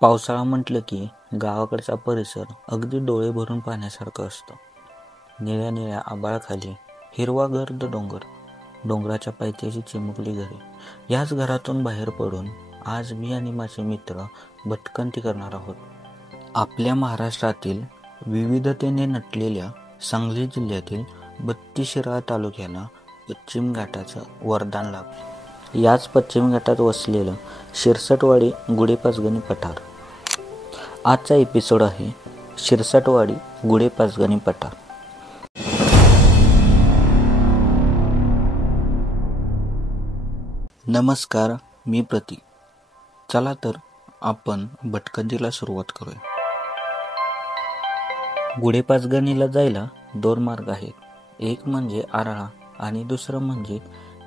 पावसाळा म्हटलं की गावाकडचा परिसर अगदी डोळे भरून पाहण्यासारखं असतं. निळ्या निळ्या आभाळाखाली हिरवा गर्द डोंगर, डोंगराच्या पायथ्याशी चिमुकली घरे. याच घरातून बाहेर पडून आज मी आणि माझे मित्र भटकंती करणार आहोत. आपल्या महाराष्ट्रातील विविधतेने नटलेल्या सांगली जिल्ह्यातील बत्तीशिराळा तालुक्याला पश्चिम घाटाचं वरदान लाभले. याच पश्चिम घाटात वसलेलं शिरसटवाडी गुढे-पाचगणी पठार. आजचा एपिसोड आहे शिरसटवाडी गुढे-पाचगणी पठार. नमस्कार, मी प्रतीक. चला तर आपण भटकंतीला सुरुवात करूया. गुढे-पाचगणीला जायला दोन मार्ग आहेत. एक म्हणजे आराळा आणि दुसरं म्हणजे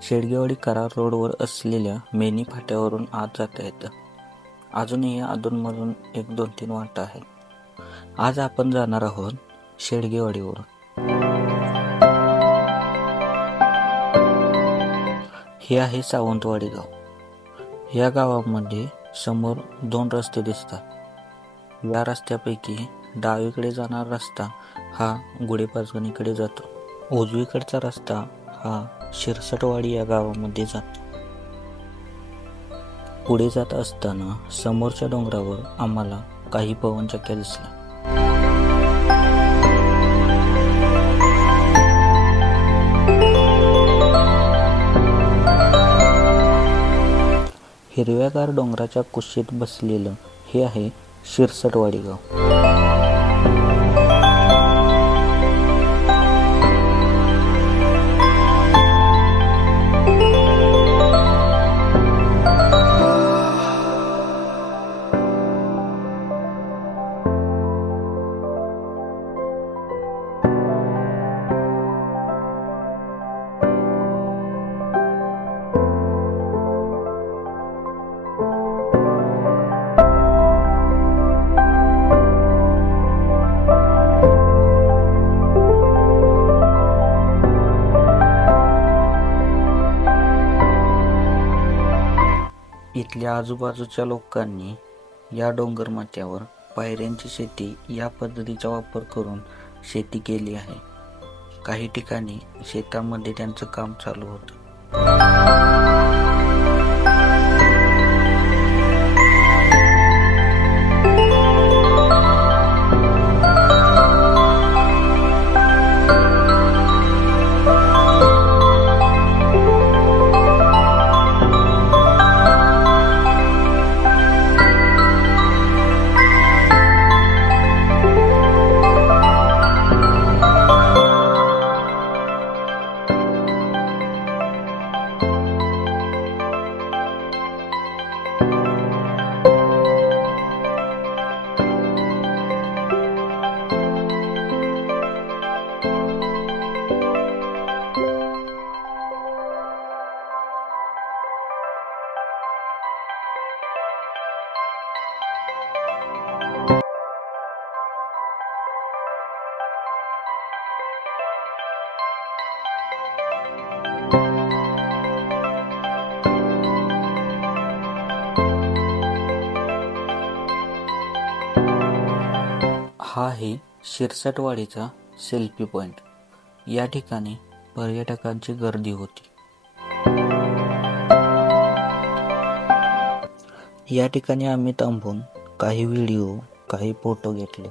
शेडगेवाडी कराड रोडवर असलेल्या मेनी फाट्यावरून आत जाता येतं. अजूनही अधूनमधून 1-2-3 वाटा आहेत. आज आपण जाणार आहोत शेडगेवाडीवरून. हे आहे सावंतवाडी गाव. या गावामध्ये समोर 2 रस्ते दिसतात. या रस्त्यापैकी डावीकडे जाणारा रस्ता हा गुढे-पाचगणीकडे जातो. उजवीकडचा रस्ता हा शिरसटवाडी या गावामध्ये जातो. पुढे जात असताना समोरच्या डोंगरावर आम्हाला काही पवनचक्क्या दिसल्या. हिरव्यागार डोंगराच्या कुशीत बसलेलं हे आहे शिरसटवाडी गाव. इथल्या आजूबाजूच्या लोकांनी या डोंगरमाथ्यावर पायऱ्यांची शेती या पद्धतीचा वापर करून शेती केली आहे. काही ठिकाणी शेतामध्ये त्यांचं काम चालू होतं. हा आहे शिरसटवाडीचा सेल्फी पॉइंट. या ठिकाणी पर्यटकांची गर्दी होती. या ठिकाणी आम्ही थांबून काही व्हिडिओ, काही फोटो घेतले.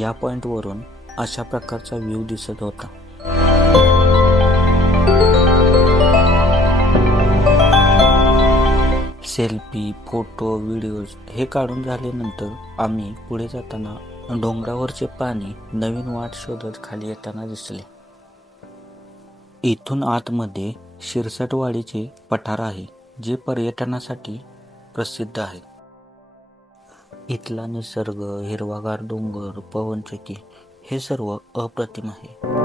या पॉइंटवरून अशा प्रकारचा व्ह्यू दिसत होता. सेल्फी, फोटो, व्हिडिओज हे काढून झाल्यानंतर आम्ही पुढे जाताना डोंगरावरचे पाणी नवीन वाट शोधत खाली येताना दिसले. इथून आतमध्ये शिरसटवाडीचे पठार आहे, जे पर्यटनासाठी प्रसिद्ध आहे. इथला निसर्ग, हिरवागार डोंगर, पवनचक्की हे सर्व अप्रतिम आहे.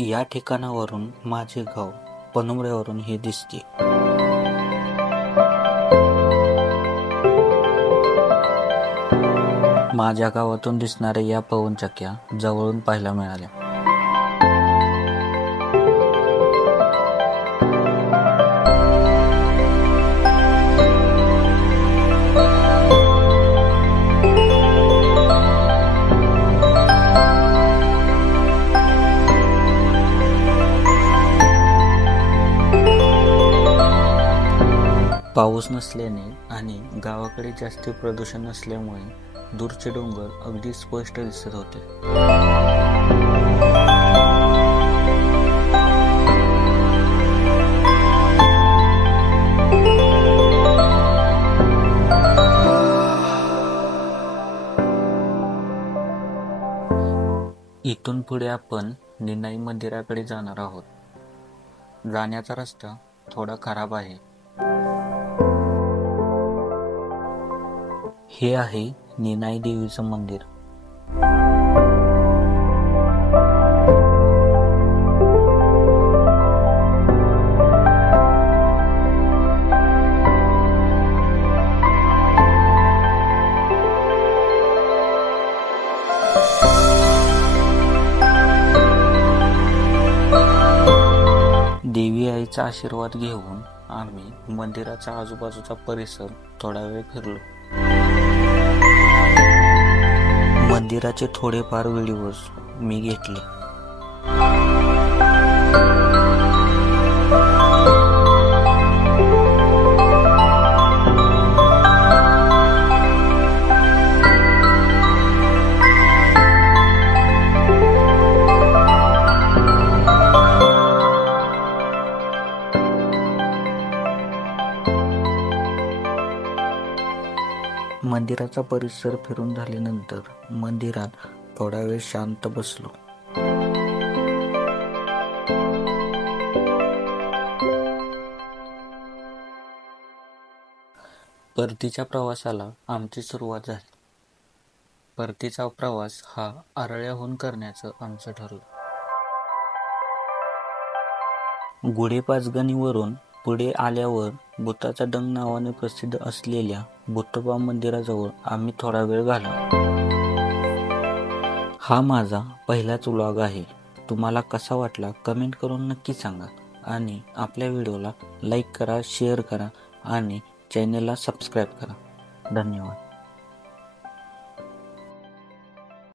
या ठिकाणावरून माझे गाव पनुमऱ्यावरून हे दिसते. माझ्या गावातून दिसणाऱ्या या पवनचक्क्या जवळून पाहायला मिळाल्या. पाऊस नसल्याने आणि गावाकडे जास्त प्रदूषण नसल्यामुळे दूरचे डोंगर अगदी स्पष्ट दिसत होते. इथून पुढे आपण निनाई मंदिराकडे जाणार आहोत. जाण्याचा रस्ता थोडा खराब आहे. हे आहे निनाई देवीचं मंदिर. देवी आईचा आशीर्वाद घेऊन आम्ही मंदिराचा आजूबाजूचा परिसर थोडा वेळ फिरलो. मंदिराचे थोडेफार व्हिडिओज मी घेतले. मंदिराचा परिसर फिरून झाल्यानंतर मंदिरात थोडा वेळ शांत बसलो. परतीच्या प्रवासाला आमची सुरुवात झाली. परतीचा प्रवास हा आरळ्याहून करण्याचं आमचं ठरलं. गुढेपाचगणीवरून पुढे आल्यावर भूताचा डंग नावाने प्रसिद्ध असलेल्या भूतोबा मंदिराजवळ आम्ही थोडा वेळ घालवला. हा माझा पहिलाच व्लॉग आहे. तुम्हाला कसा वाटला कमेंट करून नक्की सांगा आणि आपल्या व्हिडिओला लाईक करा, शेअर करा आणि चॅनलला सबस्क्राईब करा. धन्यवाद.